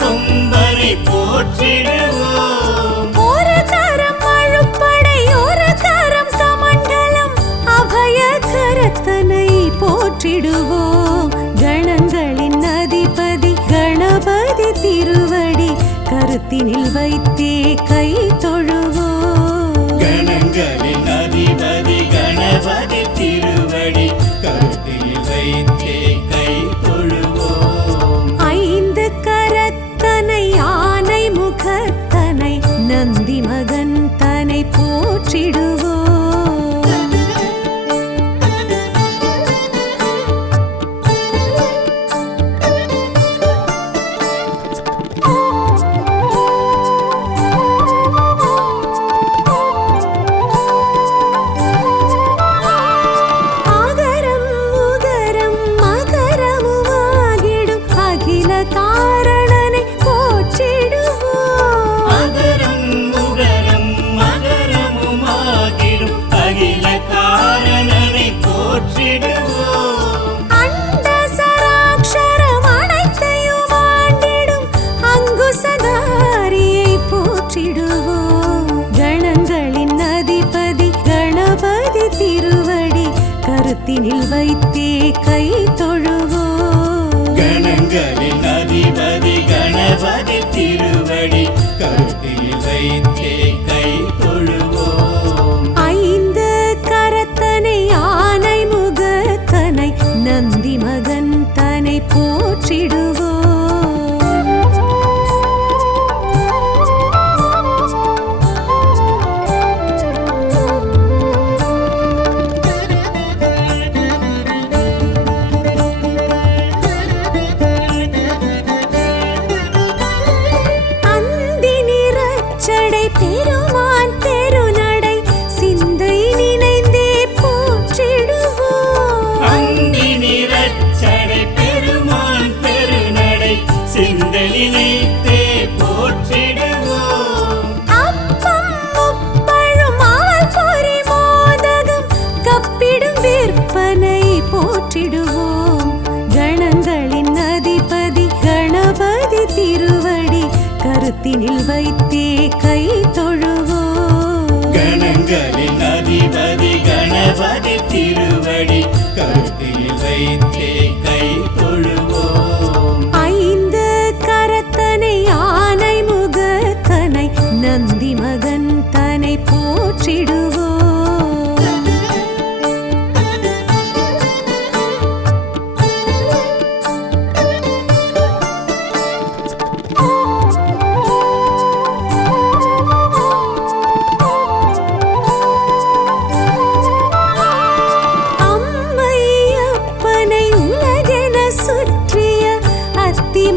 கொம்பனை போற்றிடுவோம். ஒரு கரம் அழுப்படை ஒரு கரம் கமண்டலம் அபய கரத்தனை போற்றிடுவோம். கணங்களின் அதிபதி கணபதி திருவடி கருத்தினில் வைத்தே கை தொழுவோம். கணங்களின் அதிபதி கணபதி திருவடி கருத்தில் வைத்தே கை தொழுவோம். ஐந்து கரத்தனை ஆனை முகத்தனை நந்தி மகன் தனை போற்றிடுவோம். கருத்தினில் வைத்தே கை தொழுவோம். கணங்களின் அதிபதி கணபதி திருவடி கருத்தில் வைத்தே கை தொழுவோம். ஐந்து கரத்தனை ஆனை முகத்தனை நந்தி மகன் தனை போற்றிடுவோம். பெருமான் பெருநடை சிந்தை நினைந்தே போற்றிடுவோம். அந்தி நிறச்சடை பெருமான் பெருநடை சிந்தை நினைத்தே போற்றிடுவோம். அப்பம் முப்பழும் ஆல் பொறி மோதகம் கப்பிடும் விற்பனை போற்றிடுவோம். கணங்களின் அதிபதி கணபதி திருவடி கருத்தினில் வைத்தே கை தொழுவோம். கணங்களின் அதிபதி கணபதி திருவடி கருத்தில் வைத்தே கை தொழுவோம். ஐந்து கரத்தனை ஆனை முகத்தனை நந்தி மகன் தனை போற்றிடுவோம்.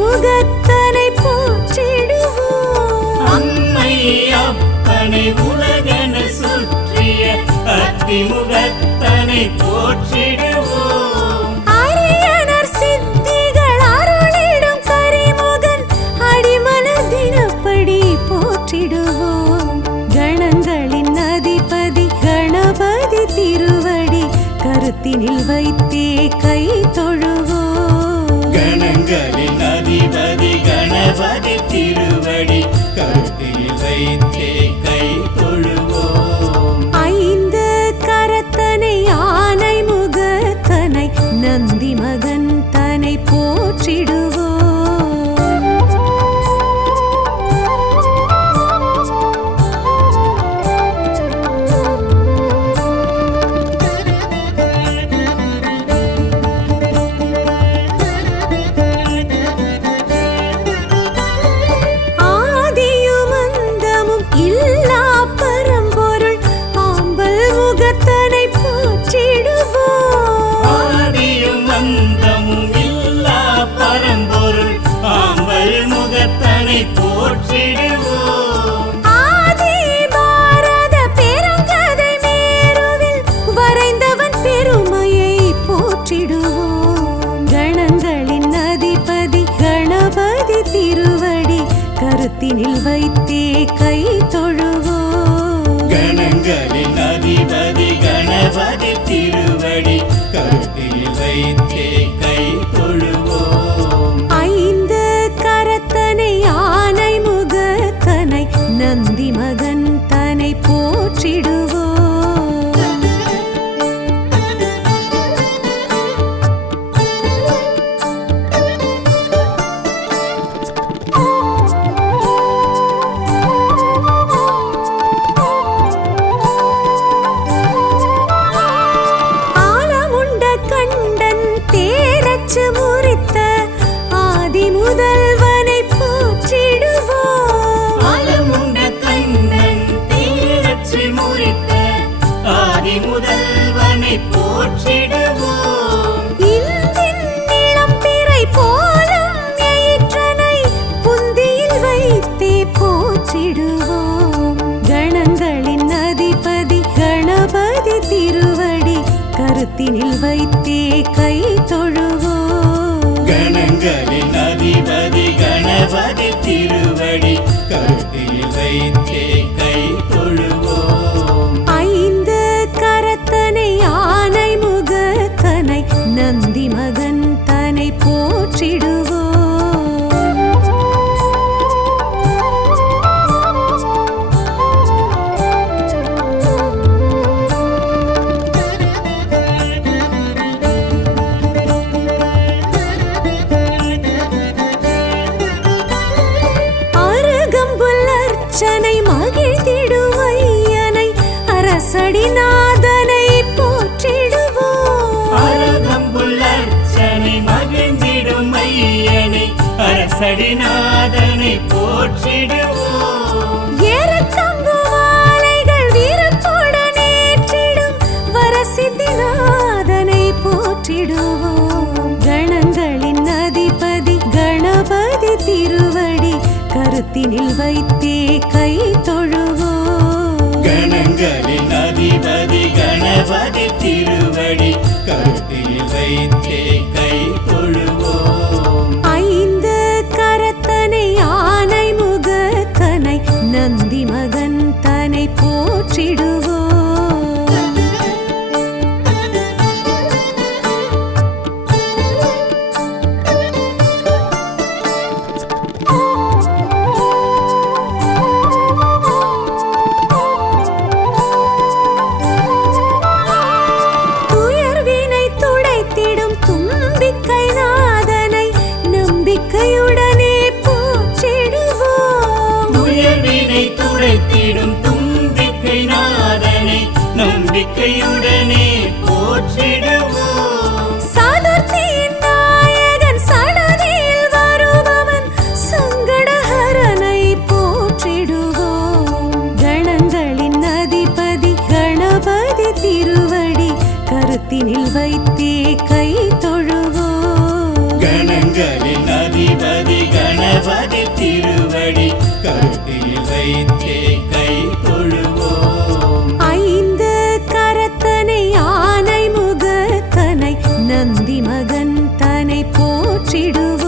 முகத்தனை போற்றிடுவோம். அம்மை அப்பனை உலகென சுற்றிய அத்திமுகத்தனை போற்றிடுவோம். அரியனர் சித்திகள் அருளிடும் கரிமுகன் அடிமனதினப்படி போற்றிடுவோம். கணங்களின் அதிபதி கணபதி திருவடி கருத்தினில் வைத்தே கை தொழுவோம். கணங்களின் அதிபதி கணபதி திருவடி கருத்தில் வைத்தே கை தொழுவோம். ஐந்து கரத்தனை ஆனை முகத்தனை நந்தி மகன் தனை போற்றிடுவோம். போற்றிடுவோம். ஆதி பாரத பெருங்கதை மேருவில் வரைந்தவன் பெருமையை போற்றிடுவோம். கணங்களின் அதிபதி கணபதி திருவடி கருத்தினில் வைத்தே கை தொழுவோம். கணங்களின் அதிபதி கணபதி திருவடி கருத்தில் வைத்தே கை தொழுவோம். ஐந்து கரத்தனை போற்றிடுவோம். கணங்களின் அதிபதி கணபதி திருவடி கருத்தினில் வைத்தே கை தொழுவோம். கணங்களின் அதிபதி கணபதி திருவடி கருத்தில் வைத்தே கை தொழுவோம். ஐந்து கரத்தனை யானை முகத்தனை நந்தி மகன் தனை போற்றிடுவோம். அருகம்புல்லர்ச்சனை மகிழ்ந்திடுவையனை அரசடிநாதனை போற்றிடுவோம். அருகம்புல்லர்ச்சனை மகிழ்ந்திடும் ஐயனை அரசடிநாதனை போற்றிடுவோம். ஏறத்தம்பு மாலைகள் வீரத்துடன் ஏற்றிடும் வரசித்திநாதனை போற்றிடுவோம். கணங்களின் அதிபதி கணபதி திருவடி கருத்தினில் வைத்தே கை தொழுவோம். கணங்களின் அதிபதி கணபதி திருவடி கருத்தில் வைத்தே கை தொழுவோம். ஐந்து கரத்தனை யானை முகத்தனை நந்தி மகன் தனை போற்றிடுவோம். துயர்வினை துடைத்திடும் தும்பிக்கை நாதனை நம்பிக்கையுடனே போற்றிடுவோம். துயர்வினை துடைத்திடும் தும்பிக்கை நாதனை நம்பிக்கையுடனே போற்றிடுவோம். சதுர்த்தியின் நாயகன் சடதியில் வருபவன் சங்கடஹரனை போற்றிடுவோம். கணங்களின் அதிபதி கணபதி திருவடி கருத்தினில் வைத்தே கை தொழுவோம். கணங்களின் அதிபதி கணபதி திருவடி கருத்தில் வைத்தே கை தொழுவோம். ஐந்து கரத்தனை யானை முகத்தனை நந்தி மகன் தனை போற்றிடுவோம்.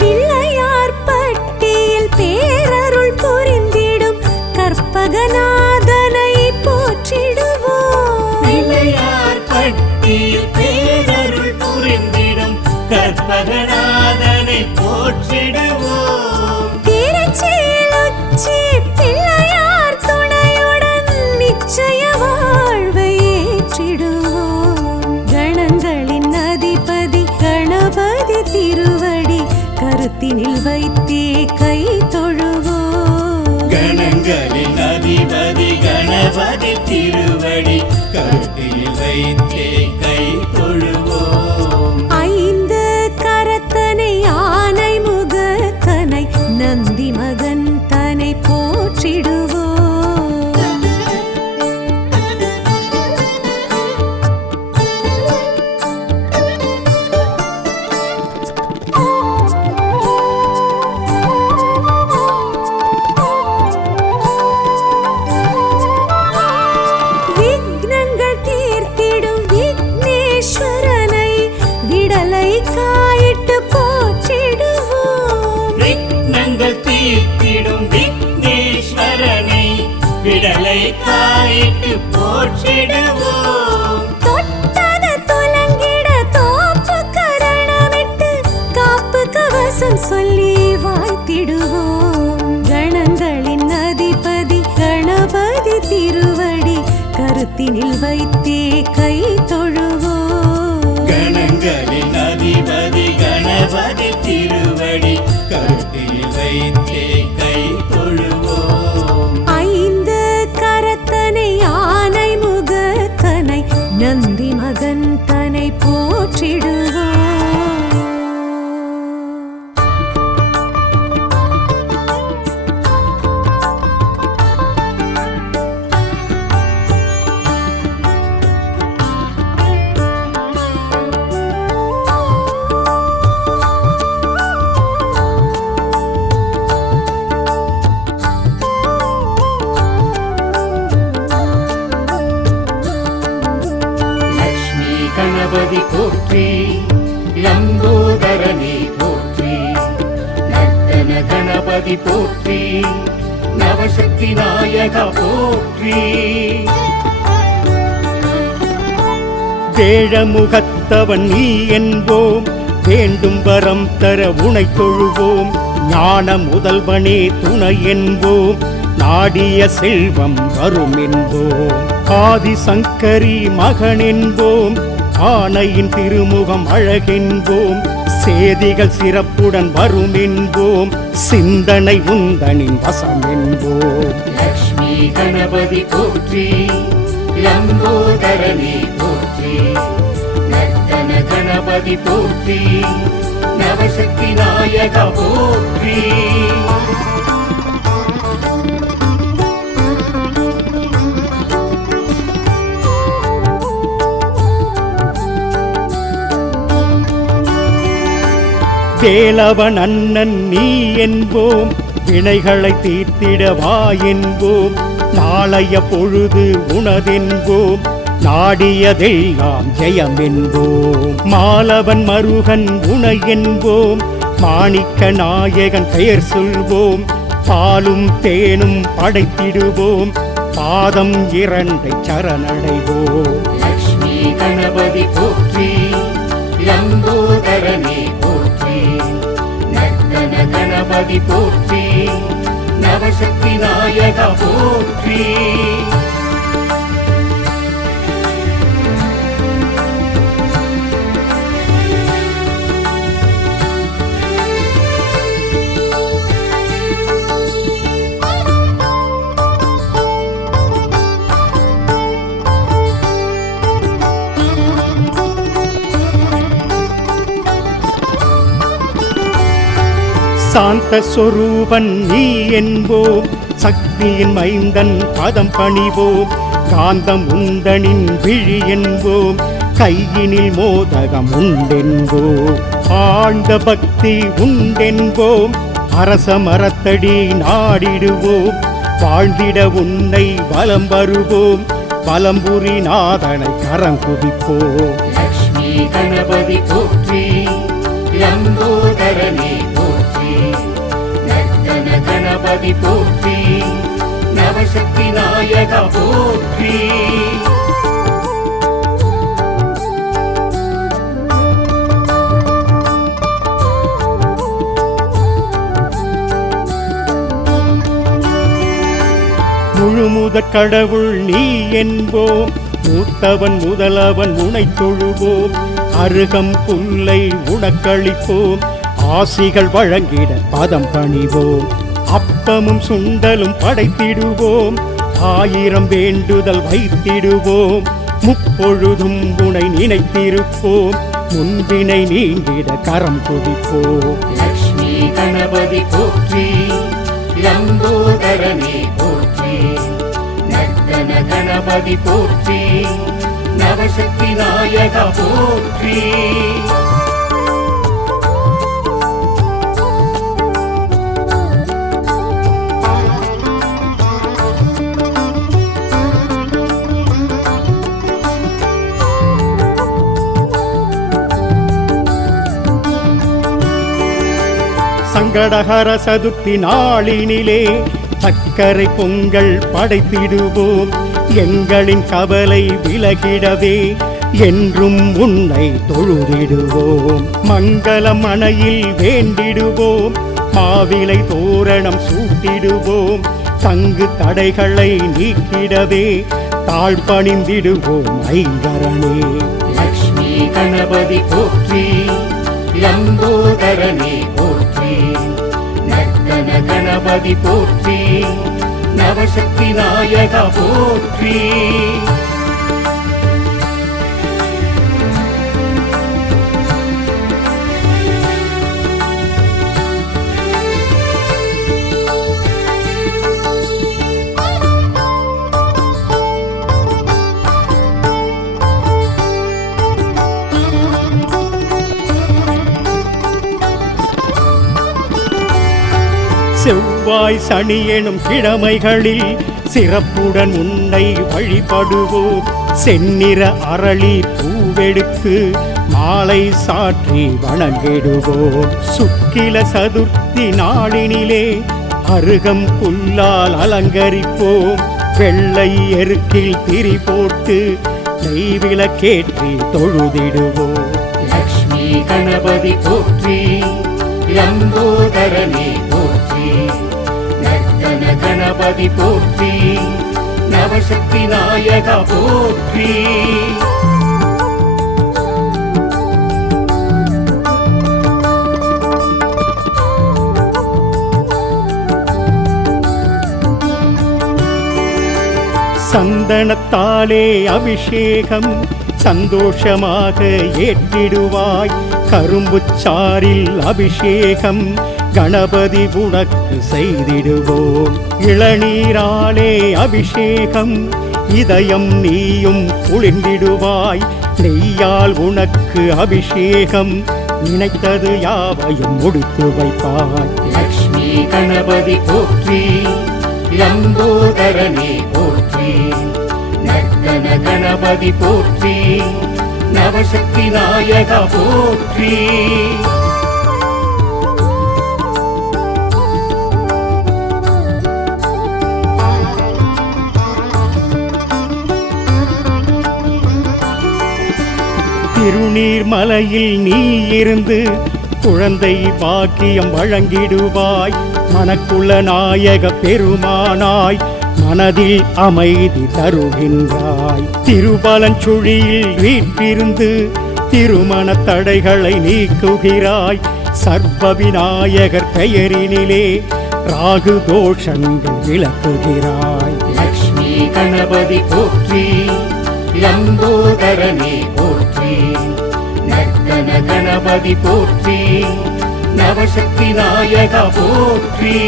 பிள்ளையார் பட்டியில் பேரருள் புரிந்திடும் கற்பகநாதனை போற்றிடுவோம். பிள்ளையார் பட்டியில் பேரருள் புரிந்திடும் கற்பகநாதனை போற்றிடுவோம். திருச்சியில் உச்சி பிள்ளையார் துணையுடன் நிச்சய வாழ்வை ஏற்றிடுவோம். கணங்களின் அதிபதி கணபதி திருவடி கருத்தினில் வைத்தே கை தொழுவோம். கணங்களின் அதிபதி கணபதி திருவடி கருத்தில் வைத்தே கை தொழுவோம். ஐந்து கரத்தனை யானை முகத்தனை நந்தி மகன் தனை போற்றிடுவோம். விக்னங்கள் தீர்த்திடும் விக்னேஸ்வரனை விடலை காயிட்டு போற்றிடுவோம். விக்னங்கள் தீர்த்திடும் விக்னேஸ்வரனை விடலை காயிட்டு போற்றிடுவோம். தொட்டத துலங்கிட தோப்பு கரணமிட்டு காப்பு கவசம் சொல்லி வாழ்த்திடுவோம். கணங்களின் அதிபதி கணபதி திருவடி கருத்தினில் வைத்தே கை தொழுவோம். கணங்களின் அதிபதி கணபதி திருவடி கருத்தில் வைத்தே கை தொழுவோம். ஐந்து கரத்தனை யானை முகத்தனை நந்தி மகன் தனை போற்றிடுவோம். கணபதி போற்றி, நவசக்தி நாயகா போற்றி. வேழமுகத்தவன் நீ என்போம், வேண்டும் வரம் தர உனை தொழுவோம். ஞான முதல்வனே துணை என்போம், நாடிய செல்வம் வரும் என்போம். ஆதிசங்கரி மகன் என்போம், ஆனையின் திருமுகம் அழகென்போம். சேதிகள் சிறப்புடன் வரும் என்போம், சிந்தனை உந்தனின் வசம் என்போம். லக்ஷ்மி கணபதி போற்றி, லம்போதரனே போற்றி, நர்த்தன கணபதி போற்றி, நவசக்தி நாயகா போற்றி. வேலவன் அண்ணன் நீ என்போம், வினைகளை தீர்த்திடவா என்போம். நாளைய பொழுது உனதென்போம், நாடியதெல்லாம் ஜெயம் என்போம். மாலவன் மருகன் உனை என்போம், மாணிக்க நாயகன் பெயர் சொல்வோம். பாலும் தேனும் படைத்திடுவோம், பாதம் இரண்டை சரணடைவோம். லக்ஷ்மி கணபதி போற்றி, லம்போதரனே போற்றி, நர்த்தன கணபதி போற்றி, நவசக்தி நாயகா போற்றி. சாந்த சொரூபன் நீ என்போம், சக்தியின் மைந்தன் பதம் பணிவோம். காந்தம் உந்தனின் விழி என்போம், கையினில் மோதகம் உண்டென்போம். ஆழ்ந்த பக்தி உண்டென்போம், அரச மரத்தடி நாடிடுவோம். வாழ்ந்திட உன்னை வலம் வருவோம், வலம்புரி நாதனை கரம் குவிப்போம். லக்ஷ்மி கணபதி போற்றி, லம்போதரனே போற்றி, நர்த்தன கணபதி போற்றி, நவசக்தி நாயகா போற்றி. முழுமுதற் கடவுள் நீ என்போம், மூத்தவன் முதலவன் உனை தொழுவோம். அருகம் புல்லை உனக்களிப்போம், ஆசிகள் வழங்கிட பதம் பணிவோம். அப்பமும் சுண்டலும் படைத்திடுவோம், 1000 வேண்டுதல் வைத்திடுவோம். முப்பொழுதும் உனை நினைத்திருப்போம், முன்பினை நீங்கிட கரம் குவிப்போம். லக்ஷ்மி கணபதி போற்றி, லம்போதரனே போற்றி, நர்த்தன கணபதி போற்றி, நவசக்தி நாயகா போற்றி. சங்கடஹர சதுர்த்தி நாளினிலே சக்கரை பொங்கல் படைத்திடுவோம். எங்களின் கவலை விலகிடவே என்றும் உன்னை தொழுதிடுவோம். மங்கள மனையில் வேண்டிடுவோம், மாவிலை தோரணம் சூட்டிடுவோம். தங்கு தடைகளை நீக்கிடவே தாழ்பணிந்திடுவோம் ஐங்கரனே. லக்ஷ்மி கணபதி போற்றி, லம்போதரனே போற்றி, நர்த்தன கணபதி போற்றி, நவசக்தி நாயகா போற்றி. செவ்வாய் சனி எனும் கிழமைகளில் சிறப்புடன் உன்னை வழிபடுவோம். செந்நிற அரளி பூவெடுத்து மாலை சாற்றி வணங்கிடுவோம். சுக்கில சதுர்த்தி நாளினிலே அருகம் புல்லால் அலங்கரிப்போம். வெள்ளை எருக்கில் திரி போட்டு நெய்விளக்கேற்றி தொழுதிடுவோம். லக்ஷ்மி கணபதி போற்றி, லம்போதரனே போற்றி, நர்த்தன கணபதி போற்றி, நவசக்தி நாயகா போற்றி. சந்தனத்தாலே அபிஷேகம் சந்தோஷமாக ஏற்றிடுவாய். கரும்புச்சாரில் அபிஷேகம் கணபதி உனக்கு செய்திடுவோம். இளநீராலே அபிஷேகம் இதயம் நீயும் குளிர்ந்திடுவாய். நெய்யால் உனக்கு அபிஷேகம் நினைத்தது யாவையும் முடித்து வைப்பாய். லக்ஷ்மி கணபதி போற்றி, லம்போதரனே போற்றி, நர்த்தன கணபதி போற்றி, நவசக்தி நாயகா போற்றி. திருநீர்மலையில் நீ இருந்து குழந்தை பாக்கியம் வழங்கிடுவாய். மனக்குள்ள நாயக பெருமானாய் மனதில் அமைதி தருகின்றாய். திருபலஞ்சுழியில் வீற்றிருந்து திருமண தடைகளை நீக்குகிறாய். சர்வ விநாயகர் பெயரினிலே ராகு தோஷங்கள் விளக்குகிறாய். லக்ஷ்மி கணபதி போற்றி, லம்போதரனே போற்றி, நர்த்தன கணபதி போற்றி, நவசக்தி நாயகா போற்றி.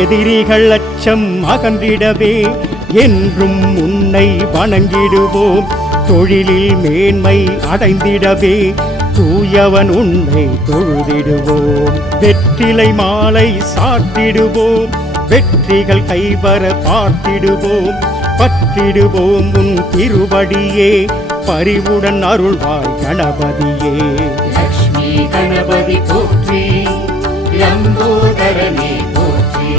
எதிரிகள் அச்சம் அகன்றிடவே என்றும் உன்னை வணங்கிடுவோம். தொழிலில் மேன்மை அடைந்திடவே தூயவன் உன்னை தொழுதிடுவோம். வெற்றிலை மாலை சாட்டிடுவோம். வெற்றிகள் கைவர பார்த்திடுவோம். பற்றிடுவோம் உன் திருவடியே பரிவுடன் அருள்வாய் கணபதியே. லக்ஷ்மி கணபதி போற்றி, லம்போதரனே போற்றி,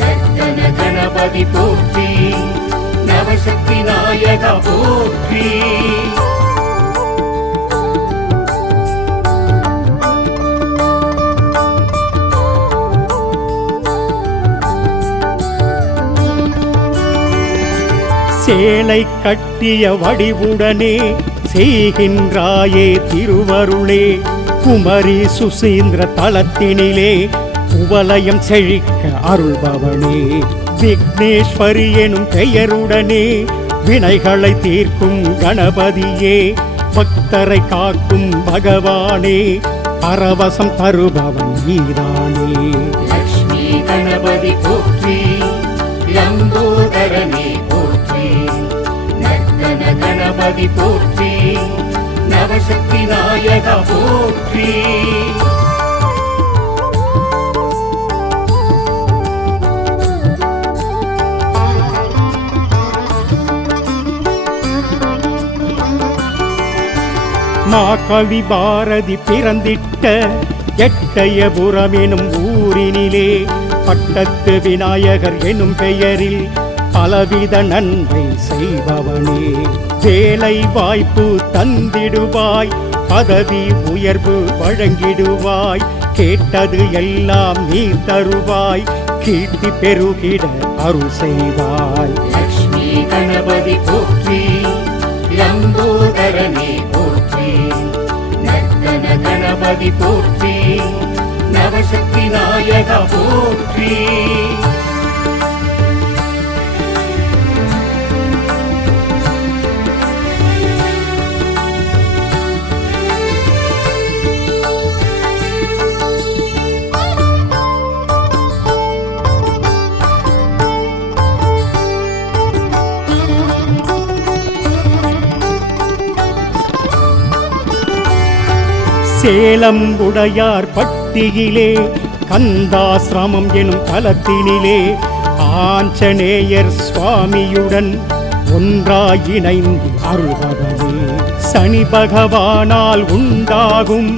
நர்த்தன கணபதி போற்றி, நவசக்தி நாயகா போற்றி. சேலை கட்டிய வடிவுடனே செய்கின்றாயே திருவருளே. குமரி சுசீந்திர தலத்தினிலே குவலயம் செழிக்க அருள்பவனே. விக்னேஸ்வரி எனும் பெயருடனே வினைகளை தீர்க்கும் கணபதியே. பக்தரை காக்கும் பகவானே பரவசம் தருபவன் நீதானே. லக்ஷ்மி கணபதி போற்றி, லம்போதரனே போற்றி, நர்த்தன கணபதி போற்றி, நவசக்தி நாயகா போற்றி. மாகவி பாரதி பிறந்திட்ட எட்டயபுரம் எனும் ஊரினிலே பட்டத்து விநாயகர் எனும் பெயரில் பலவித நன்மை செய்பவனே. வேலை வாய்ப்பு தந்திடுவாய், பதவி உயர்வு வழங்கிடுவாய். கேட்டது எல்லாம் நீ தருவாய், கீர்த்தி பெருகிட அருள் செய்வாய். லக்ஷ்மி கணபதி போற்றி, லம்போதரனே போற்றி, நர்த்தன கணபதி போற்றி, நவசக்தி நாயகா போற்றி. சேலம் உடையார் பட்டியிலே கந்தாசிரமம் எனும் தலத்தினிலே ஆஞ்சநேயர் சுவாமியுடன் ஒன்றாய் இணைந்து அருள்வதே சனி பகவானால் உண்டாகும்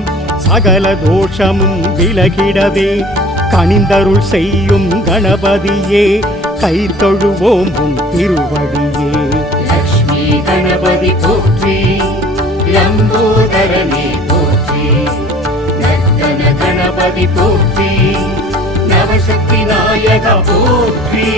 சகல தோஷமும் விலகிடவே கனிந்தருள் செய்யும் கணபதியே கை தொழுவோம் உன் திருவடியே. லக்ஷ்மி கணபதி போற்றி, லம்போதரனே போற்றி, நர்த்தன கணபதி போற்றி, நவசக்தி நாயக போற்றி.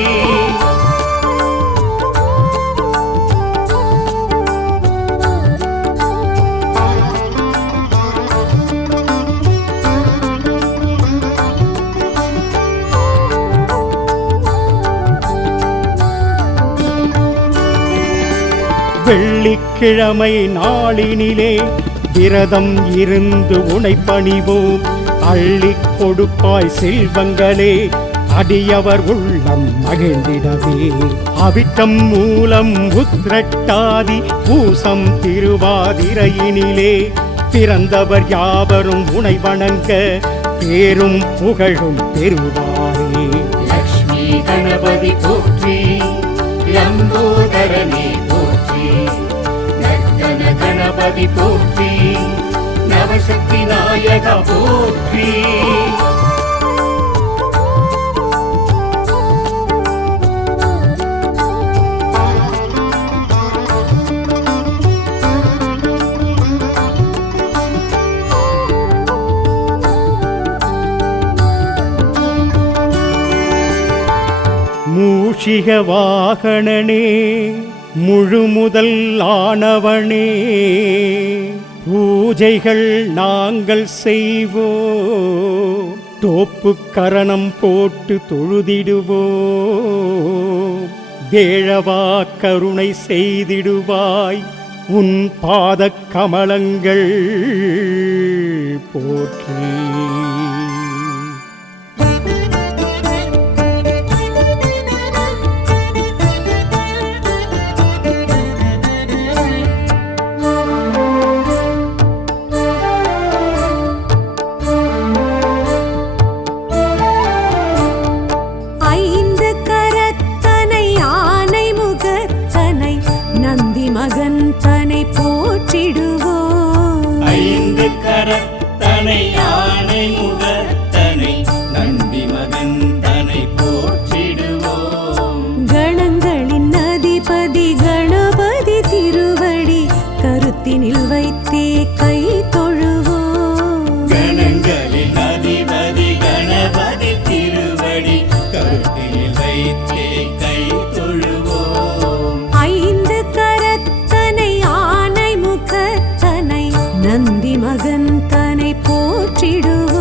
வெள்ளிக்கிழமை நாளினிலே விரதம் இருந்து உனை பணிவோம். அள்ளிக் கொடுப்பாய் செல்வங்களே அடியவர் உள்ளம் மகிழ்ந்திடவே. அவிட்டம் மூலம் உத்திரட்டாதி பூசம் திருவாதிரையினிலே பிறந்தவர் யாவரும் உனை வணங்க பேரும் புகழும் பெறுவாரே. லக்ஷ்மி கணபதி போற்றி, லம்போதரனே போற்றி, நர்த்தன கணபதி போற்றி, நவசக்தி நாயக போற்றி. மூஷிக வாகனனே முழுமுதல் ஆனவனே பூஜைகள் நாங்கள் செய்வோம். தோப்பு கரணம் போட்டு தொழுதிடுவோம். வேழவா கருணை செய்திடுவாய் உன் பாதக் கமலங்கள் போற்றி. மகந்தனை போற்றிடுவோம். ஐந்து கரத்தனை யானை முகத்தனை நந்தி மகந்தனை போற்றிடுவோம். கணங்களின் அதிபதி கணபதி திருவடி கருத்தினில் வைத்தே கை தொழுவோம். கணங்களின் அதிபதி கணபதி திருவடி கருத்தினில் வைத்தே கை தொழுவோம். ஐந்து கரத்தனை யானை முகத்தனை நந்தி மகந்தனை போற்றிடுவோம்.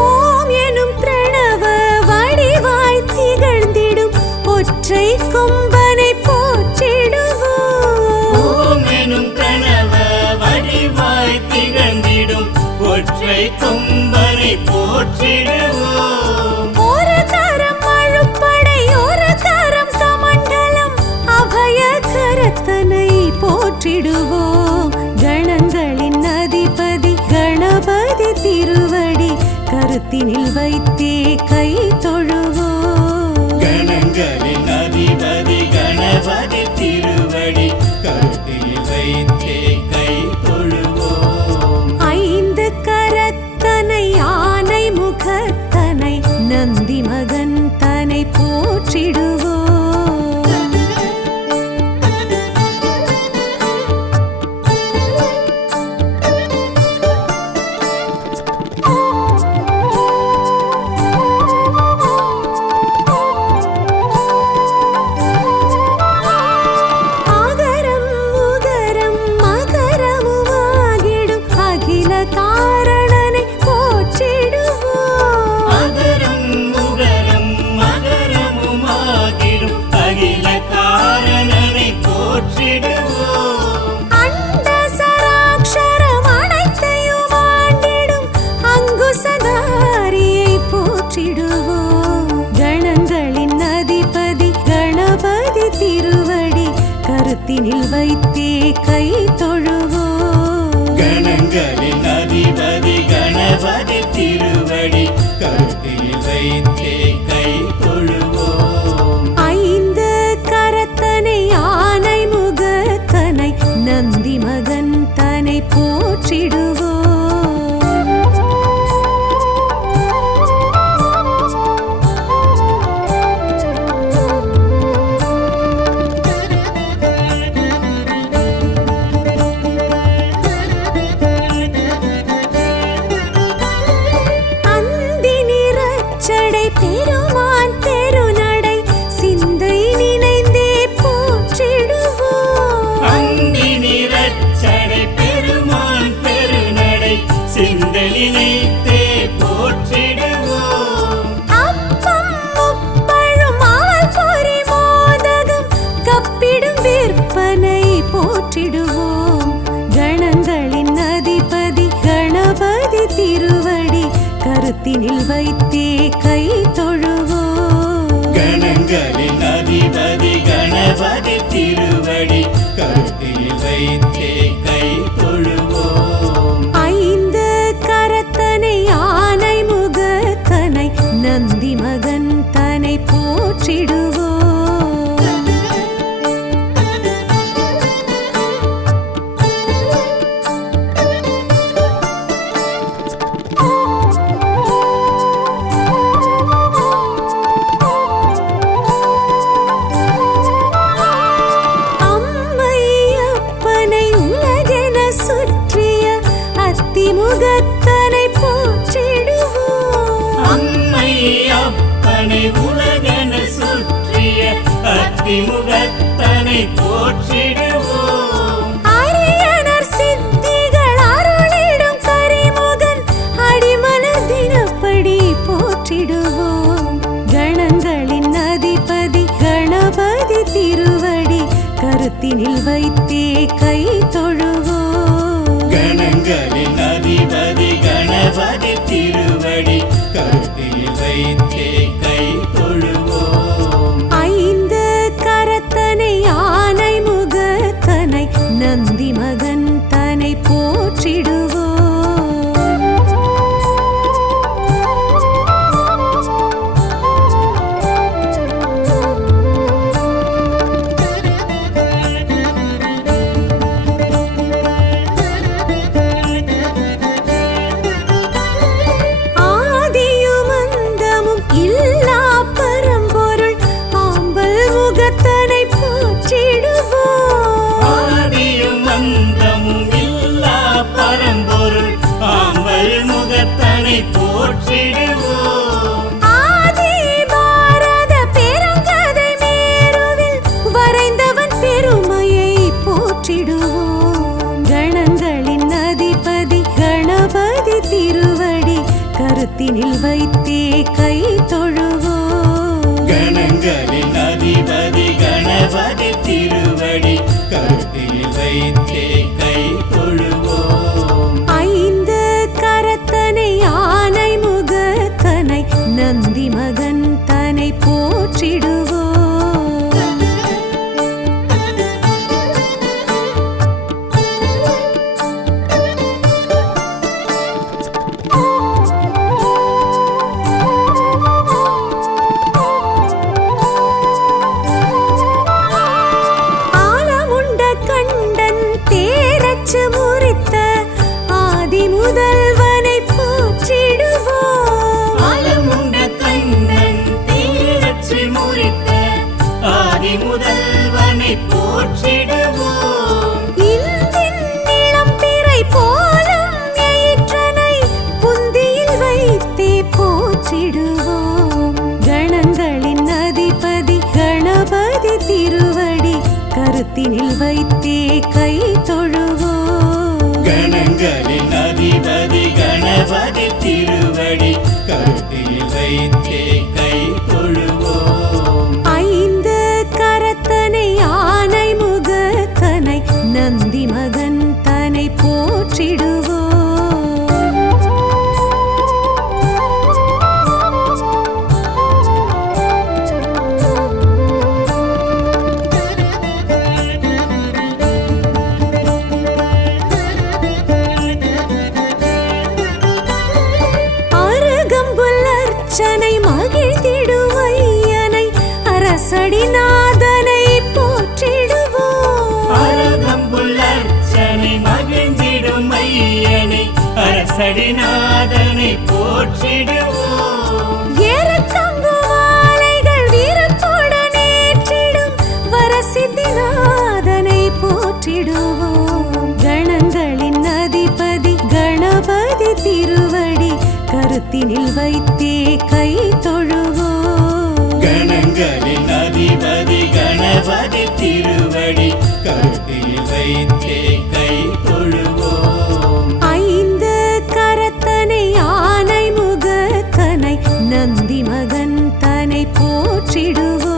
ஓம் எனும் பிரணவ வடிவாய் திகழ்ந்திடும் ஒற்றை கொம்பனை போற்றிடுவோம். ஓம் எனும் பிரணவ வடிவாய் திகழ்ந்திடும் ஒற்றை கொம்பனை போற்றிடுவோம். ஒரு தரம் அழுப்படை ஒரு தரம் கமண்டலம் அபய கரத்தனை போற்றிடுவோம். கணங்களின் அதிபதி கணபதி திருவடி கருத்தினில் வைத்தே கை தொழுவோம். கணங்களின் அதிபதி கணபதி திருவடி கருத்தில் வைத்தே கை தொழுவோம். ஐந்து கரத்தனை யானை முகத்தனை நந்தி மகந்தனை போற்றிடுவோம். ஆகரம் உகரம் மகரமுமாகிடும் அகில காரணனை போற்றிடுவோம். அகரம் உகரம் மகரமுமாகி கருத்தினில் வைத்தே கை தொழுவோம். கணங்களின் அதிபதி கணபதி திருவடி கருத்தில் வைத்தே கை தொழுவோம். ஐந்து கரத்தனை ஆனை முகத்தனை நந்தி மகன் தனை போற்றிடுவோம். அந்தி நிறச்சடை பெருமான் பெருநடை சிந்தை நினைந்தே போற்றிடுவோம். அந்தி நிறச்சடை பெருமான் பெருநடை சிந்தலினைத்தே போற்றிடுவோம். அப்பம் முப்பழும் ஆல் பொறி மோதகம் கப்பிடும் விற்பனை போற்றிடுவோம். கணங்களின் அதிபதி கணபதி திருவடி கருத்தினில் வைத்தே கை தொழுவோம். கணங்களின் அதிபதி கணபதி திருவடி கருத்தில் வைத்தே கை தொழுவோம். ஐந்து கரத்தனை ஆனை முகத்தனை நந்தி மகன் தனை போற்றிடுவோம். அம்மையப்பனை உலகென சுற்றிய அத்திமுகத்தனை போற்றிடுவோம். அம்மை அப்பனை உலகென சுற்றிய அத்திமுகத்தனை போற்றிடுவோம். அரியணர் சித்திகள் அருளிடும் கரிமுகன் அடிமனதினப்படி போற்றிடுவோம். கணங்களின் அதிபதி கணபதி திருவடி கருத்தினில் வைத்தே கை தொழுவோம். கணங்களின் அதிபதி கணபதி திருவடி கருத்தில் வைத்தே கை தொழுவோம். ஐந்து கரத்தனை ஆனை முகத்தனை நந்தி மகன் தனை போற்றிடுவோம். ஆதியும் அந்தமும் இல்லா பரம்பொருள் ஆம்பல் முகத்தனை போற்றிடுவோம். ஆதியும் அந்தமும் இல்லா பரம்பொருள் ஆம்பல் முகத்தனை போற்றிடுவோம். ஆதி பாரத பெருங்கதை மேருவில் வரைந்தவன் பெருமையை போற்றிடுவோம். கணங்களின் அதிபதி கணபதி திருவடி கருத்தினில் வைத்தே கை தொழுவோம். கணங்களின் அதிபதி கணபதி திருவடி கருத்தில் வைத்தே கை தொழுவோம். ஐந்து கரத்தனை ஆனை முகத்தனை நந்தி மகன் தனை போற்றிடுவோம். ஆலமுண்ட கண்டன் தேரச்சு முறித்த ஆதி முதல்வனை போற்றிடுவோம். ஆலமுண்ட கண்ணன் தேரச்சு முறித்த ஆதி முதல்வனை போற்றிடுவோம். இந்தின் இளம்பிறை போலும் எயிற்றனை புந்தியில் வைத்தே போற்றிடுவோம். கணங்களின் அதிபதி கணபதி திருவடி கருத்தினில் வைத்தே கை தொழுவோம். கணங்களின் அதிபதி கணபதி திருவடி கருத்தில் வைத்தே கை தொழுவோம். ஐந்து கரத்தனை ஆனை முகத்தனை நந்தி மகன் தனை போற்றிடுவோம். அரசடிநாதனை போற்றிடுவோம். அழகம்புள்ளர்ச்சனை மகிழ்ந்திடும் ஐயனை அரசடிநாதனை போற்றிடுவோம். ஏறத்தங்கு மாலைகள் வீரத்துடன் ஏற்றிடும் வரசித்திநாதனை போற்றிடுவோம். கணங்களின் அதிபதி கணபதி திருவடி கருத்தினில் வைத்தே கை தொழுவோம். கணங்களின் அதிபதி கணபதி திருவடி கருத்தில் வைத்தே கை தொழுவோம். ஐந்து கரத்தனை ஆனை முகத்தனை நந்தி மகன் தனை போற்றிடுவோம்.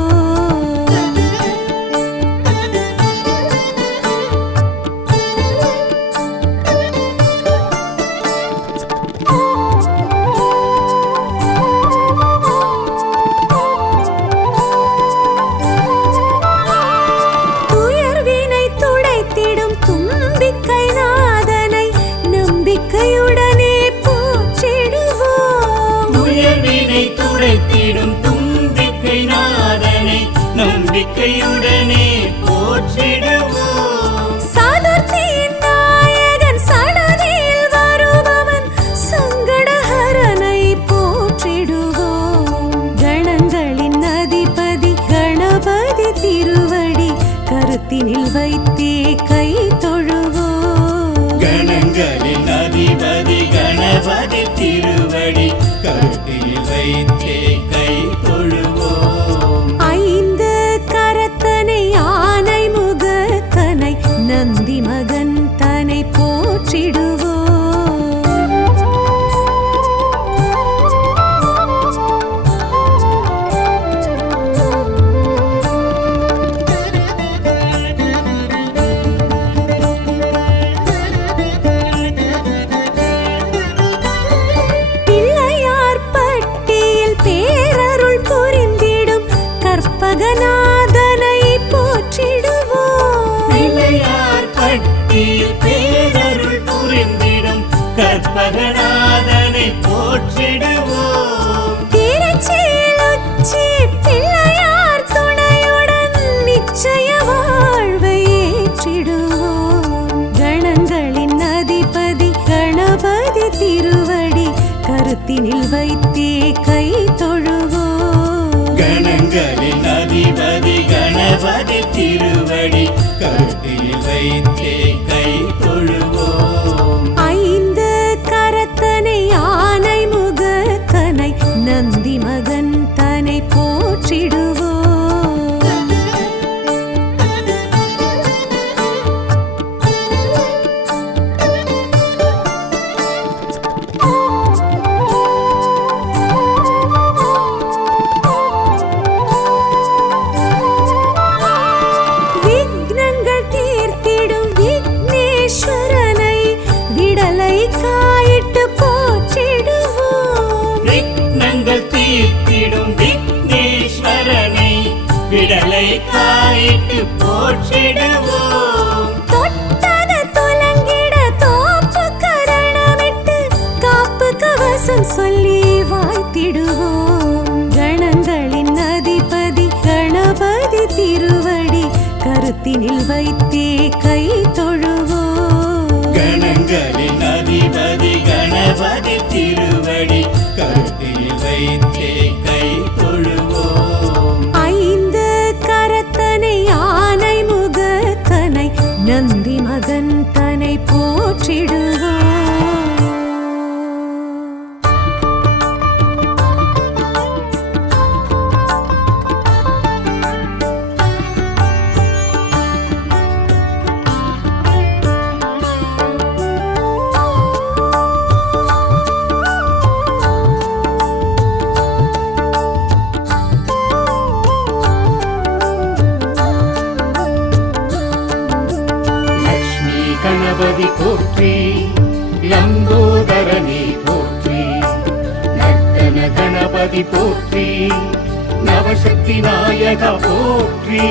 துயர்வினை துடைத்திடும் தும்பிக்கை நாதனை நம்பிக்கையுடனே போற்றிடுவோம். துயர்வினை துடைத்திடும் தும்பிக்கை நாதனை நம்பிக்கையுடனே போற்றிடுவோம். சதுர்த்தியின் நாயகன் சடதியில் வருபவன் சங்கடஹரனை போற்றிடுவோம். கணங்களின் அதிபதி கணபதி திருவடி கருத்தினில் வைத்தே கை தொழுவோம். கணங்களின் அதிபதி கணபதி திருவடி கருத்தில் வைத்தே கை தொழுவோம். ஐந்து கரத்தனை ஆனை முகத்தனை நந்தி மகன் தனை போற்றிடுவோம். பிள்ளையார் பட்டியில் பேரருள் புரிந்திடும் கற்பகநாதனை போற்றிடுவோம். பிள்ளையார் பட்டியில் பேரருள் புரிந்திடும் கற்பகநாதனை போற்றிடுவோம். திருச்சியில் உச்சி பிள்ளையார் துணையுடன் நிச்சய வாழ்வை ஏற்றிடுவோம். கணங்களின் அதிபதி கணபதி திருவடி கருத்தினில் வைத்தே கை தொழுவோம். கணங்களின் அதிபதி கணபதி திருவடி கருத்தில் வைத்தே கை தொழுவோம். ஐந்து கரத்தனை ஆனை முகத்தனை நந்தி மகன் தனை போற்றிடுவோம். விக்னங்கள் தீர்த்திடும் விக்னேஸ்வரனை விடலை காயிட்டு போற்றிடுவோம். விக்னங்கள் தீர்த்திடும் விக்னேஸ்வரனை விடலை காயிட்டு போற்றிடுவோம். தொட்டத துலங்கிட தோப்பு கரணமிட்டு காப்பு கவசம் சொல்லி வாழ்த்திடுவோம். கணங்களின் அதிபதி கணபதி திருவடி கருத்தினில் வைத்தே கை தொழுவோம். கணங்களின் அதிபதி கணபதி திருவடி கருத்தில் வைத்தே கை தொழுவோம். ஐந்து கரத்தனை ஆனை முகத்தனை நந்தி மகன் தனை போற்றிடுவோம். லக்ஷ்மி கணபதி போற்றி லம்போதரனே போற்றி நர்த்தன கணபதி போற்றி நவசக்தி நாயக போற்றி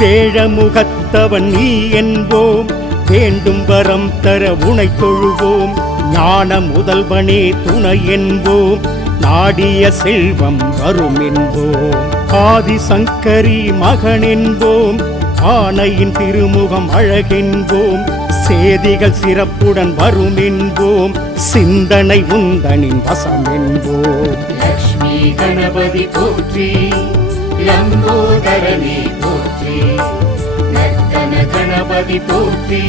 வேழமுகத்தவன் நீ என்போம் வேண்டும் வரம் தர உனை தொழுவோம் ஞான முதல்வனே துணை என்போம் நாடிய செல்வம் வரும் என்போம். ஆதிசங்கரி மகன் என்போம், ஆணையின் திருமுகம் அழகென்போம். சேதிகள் சிறப்புடன் வரும் என்போம், சிந்தனை உந்தனின் வசம் என்போம். லக்ஷ்மி கணபதி போற்றி, லம்போதரனே போற்றி, நர்த்தன கணபதி போற்றி,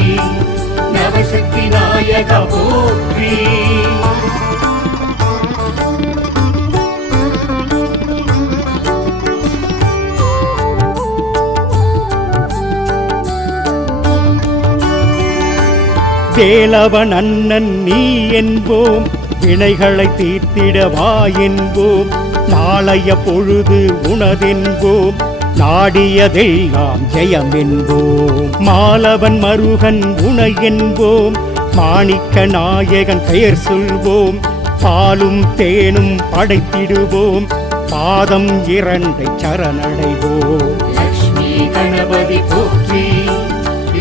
நவசக்தி நாயக போற்றி. வேலவன் அண்ணன் நீ என்போம், வினைகளை தீர்த்திடவா என்போம். நாளைய பொழுது உனதென்போம், நாடியதெல்லாம் ஜெயம் என்போம். மாலவன் மருகன் உனை என்போம், மாணிக்க நாயகன் பெயர் சொல்வோம். பாலும் தேனும் படைத்திடுவோம், பாதம் இரண்டை சரணடைவோம். லக்ஷ்மி கணபதி போற்றி,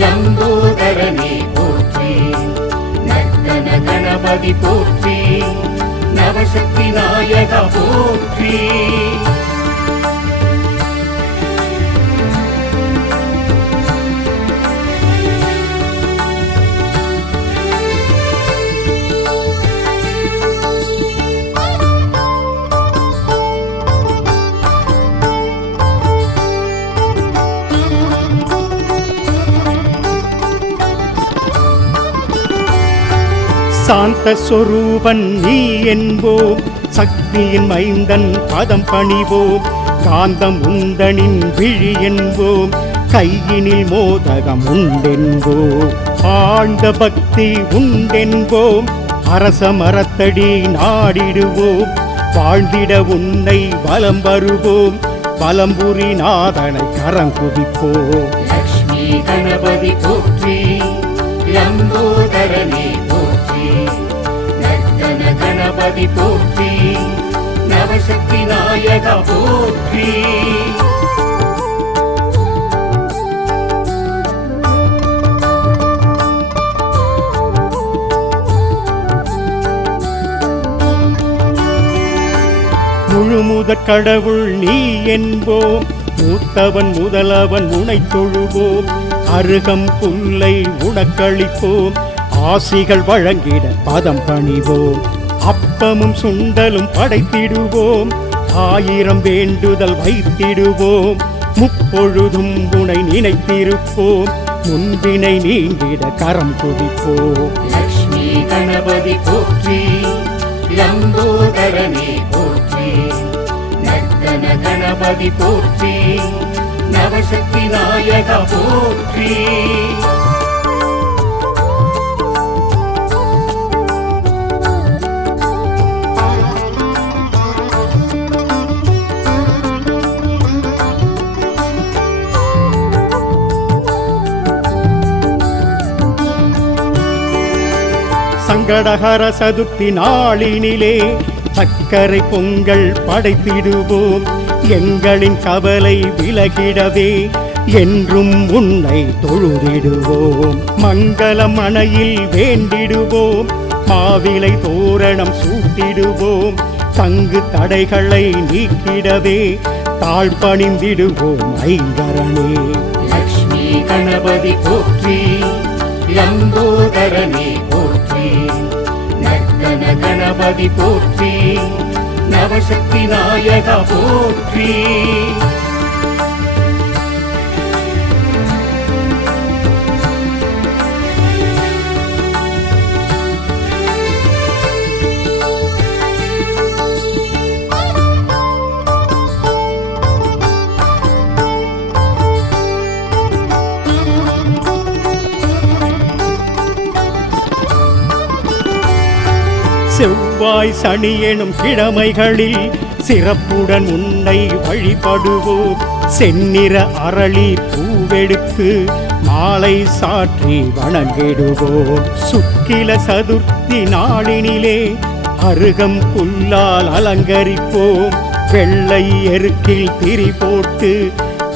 லம்போதரனே போற்றி, நர்த்தன கணபதி போற்றி, நவசக்தி நாயக போற்றி. சாந்த சொரூபன் நீ என்போம், சக்தியின் மைந்தன் பதம் பணிவோம். காந்தம் உந்தனின் விழி என்போம், கையினில் மோதகம் உண்டென்போம். ஆழ்ந்த பக்தி உண்டென்போம், அரச மரத்தடி நாடிடுவோம். வாழ்ந்திட உன்னை வலம் வருவோம், வலம்புரி நாதனை கரம் குவிப்போம். லக்ஷ்மி கணபதி போற்றி, லம்போதரனே போற்றி, நர்த்தன கணபதி போற்றி, நவசக்தி நாயக போற்றி. முழுமுதற் கடவுள் நீ என்போம், மூத்தவன் முதலவன் உனை தொழுவோம். அருகம் புல்லை உனக்களிப்போம், ஆசிகள் வழங்கிட பதம் பணிவோம். அப்பமும் சுண்டலும் படைத்திடுவோம், 1000 வேண்டுதல் வைத்திடுவோம். முப்பொழுதும் உனை நினைத்திருப்போம், முன்பினை நீங்கிட கரம் குவிப்போம். லக்ஷ்மி கணபதி போற்றி, லம்போதரனே போற்றி, நர்த்தன கணபதி போற்றி, நவசக்தி நாயக போற்றி. சங்கடஹர சதுர்த்தி நாளினிலே சக்கரை பொங்கல் படைத்திடுவோம். எங்களின் கவலை விலகிடவே என்றும் உன்னை தொழுதிடுவோம். மங்கள மனையில் வேண்டிடுவோம், மாவிலை தோரணம் சூட்டிடுவோம். தங்கு தடைகளை நீக்கிடவே தாழ்பணிந்திடுவோம் ஐங்கரனே. லக்ஷ்மி கணபதி போற்றி, லம்போதரனே போற்றி, நர்த்தன கணபதி போற்றி, நவசக்தி நாயக போற்றி. செவ்வாய் சனி எனும் கிழமைகளில் சிறப்புடன் உன்னை வழிபடுவோம். செந்நிற அரளி பூவெடுத்து மாலை சாற்றி வணங்கிடுவோம். சுக்கில சதுர்த்தி நாளினிலே அருகம் புல்லால் அலங்கரிப்போம். வெள்ளை எருக்கில் திரி போட்டு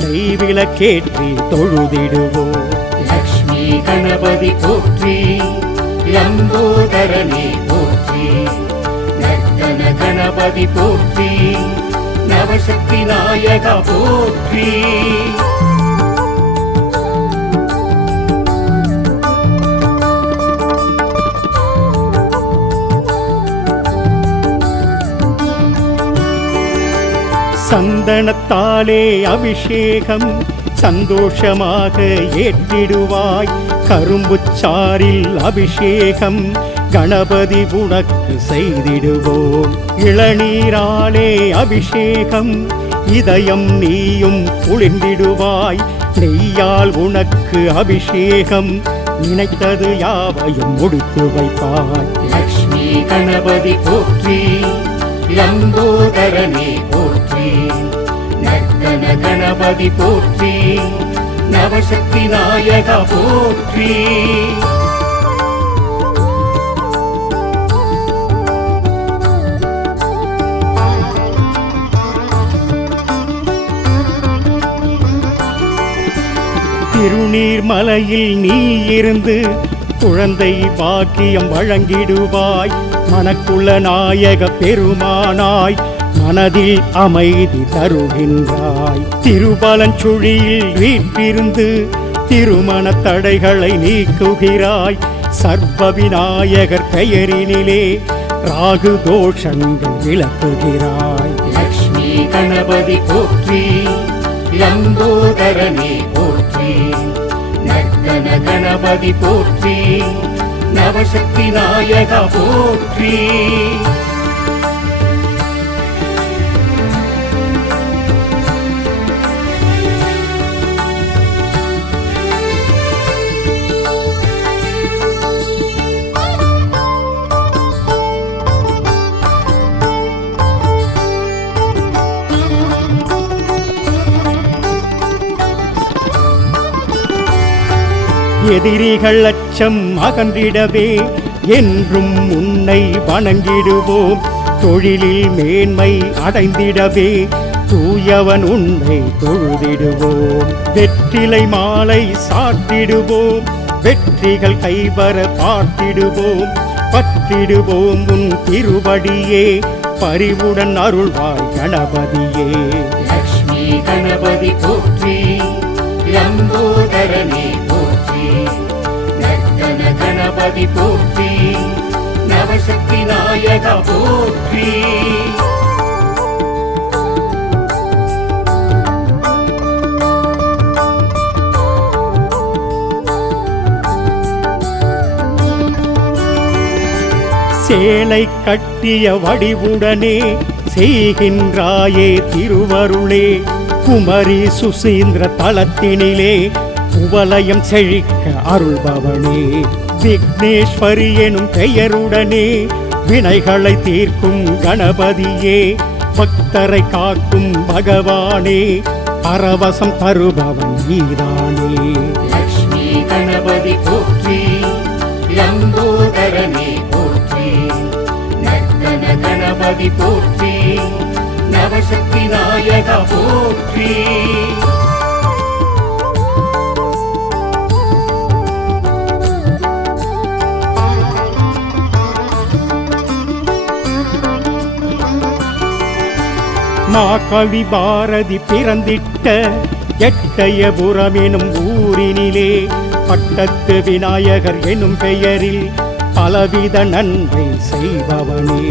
நெய்விளக்கேற்றி தொழுதிடுவோம். லக்ஷ்மி கணபதி போற்றி, லம்போதரனே போற்றி, நர்த்தன கணபதி போற்றி நவசக்தி நாயகா போற்றி சந்தனத்தாலே அபிஷேகம் சந்தோஷமாக ஏற்றிடுவாய் கரும்புச்சாரில் அபிஷேகம் கணபதி உனக்கு செய்திடுவோம் இளநீராலே அபிஷேகம் இதயம் நீயும் குளிர்ந்திடுவாய் நெய்யால் உனக்கு அபிஷேகம் நினைத்தது யாவையும் முடித்து வைப்பாய் லக்ஷ்மி கணபதி போற்றி லம்போதரனே போற்றி நர்த்தன கணபதி போற்றி நவசக்தி நாயகா போற்றி திருநீர்மலையில் நீ இருந்து குழந்தை பாக்கியம் வழங்கிடுவாய் மனக்குள்ள நாயக பெருமானாய் மனதில் அமைதி தருகின்றாய் திருபலஞ்சுழியில் வீற்றிருந்து திருமண தடைகளை நீக்குகிறாய் சர்வ விநாயகர் பெயரினிலே ராகு தோஷங்கள் விளக்குகிறாய் லக்ஷ்மி கணபதி போற்றி லம்போதரனே போற்றி நர்த்தன கணபதி போற்றி நவசக்தி நாயகா போற்றி எதிரிகள் அச்சம் அகன்றிடவே என்றும் உன்னை வணங்கிடுவோம் தொழிலில் மேன்மை அடைந்திடவே தூயவன் உன்னை தொழுதிடுவோம் வெற்றிலை மாலை சாத்திடுவோம் வெற்றிகள் கைவர பார்த்திடுவோம் பற்றிடுவோம் உன் திருவடியே பரிவுடன் அருள்வாய் கணபதியே லக்ஷ்மி கணபதி போற்றி லம்போதரனே போற்றி நர்த்தன கணபதி போற்றி நவசக்தி நாயகா போற்றி சேலை கட்டிய வடிவுடனே செய்கின்றாயே திருவருளே குமரி சுசீந்திர தலத்தினிலே குவலயம் செழிக்க அருள்பவனே விக்னேஸ்வரி எனும் பெயருடனே வினைகளை தீர்க்கும் கணபதியே பக்தரை காக்கும் பகவானே பரவசம் தருபவன் நீதானே லக்ஷ்மி கணபதி போற்றி லம்போதரனே போற்றி நர்த்தன கணபதி போற்றி நவசக்தி நாயகா போற்றி மாகவி பாரதி பிறந்திட்ட எட்டயபுரம் எனும் ஊரினிலே பட்டத்து விநாயகர் எனும் பெயரில் பலவித நன்மை செய்பவனே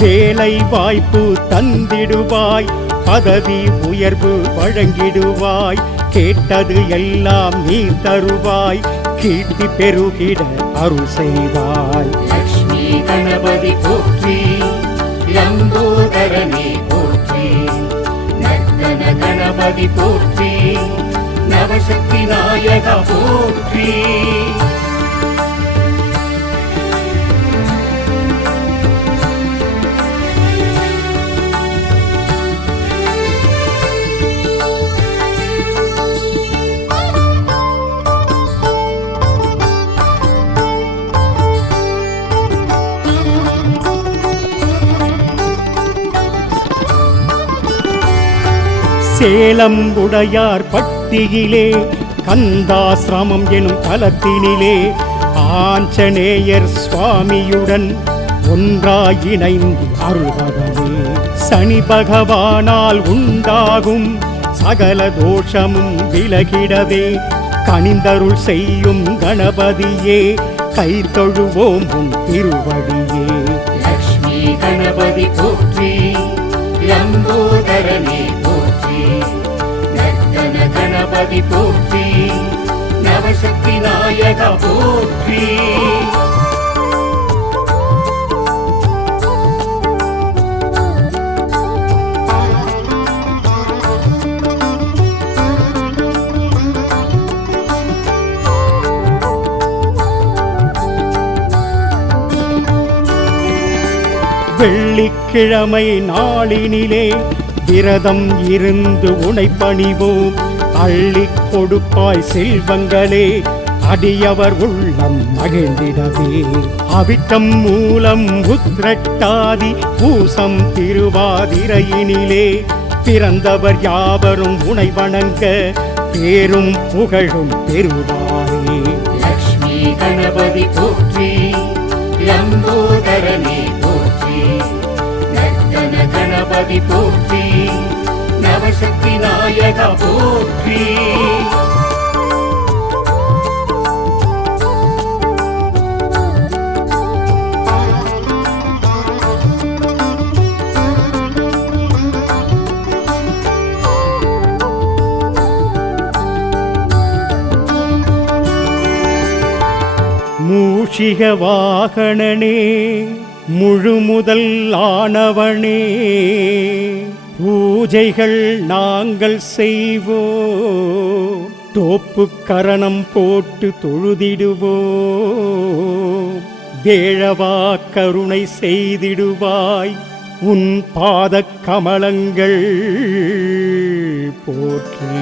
வேலை வாய்ப்பு தந்திடுவாய் பதவி உயர்வு வழங்கிடுவாய் கேட்டது எல்லாம் நீ தருவாய் கீர்த்தி பெருகிட அருள் செய்வாய் லக்ஷ்மி கணபதி போற்றி லம்போதரனே போற்றி நர்த்தன கணபதி போற்றி நவசக்தி நாயகா போற்றி சேலம் உடையார் பட்டியிலே கந்தாசிரமம் எனும் தலத்தினிலே ஆஞ்சநேயர் சுவாமியுடன் ஒன்றாய் இணைந்து அருள்பவனே. சனி பகவானால் உண்டாகும் சகல தோஷமும் விலகிடவே கனிந்தருள் செய்யும் கணபதியே, கை தொழுவோம் உன் திருவடியே. லக்ஷ்மி கணபதி போற்றி, லம்போதரனே போற்றி, நர்த்தன கணபதி போற்றி, நவசக்தி நாயக போற்றி. வெள்ளிக்கிழமை நாளினிலே விரதம் இருந்து உனை பணிவோம். அள்ளிக் கொடுப்பாய் செல்வங்களே, அடியவர் உள்ளம் மகிழ்ந்திடவே. அவிட்டம் மூலம் உத்திரட்டாதி பூசம் திருவாதிரையினிலே பிறந்தவர் யாவரும் உனை வணங்க பேரும் புகழும் பெறுவாரே. லக்ஷ்மி கணபதி போற்றி, லம்போதரனே போற்றி, நர்த்தன கணபதி போற்றி, நவசக்தி நாயக போற்றி. மூஷிக வாகனனே, முழுமுதல் ஆனவனே, பூஜைகள் நாங்கள் செய்வோம். தோப்பு கரணம் போட்டு தொழுதிடுவோம். வேழவா கருணை செய்திடுவாய், உன் பாதக் கமலங்கள் போற்றி.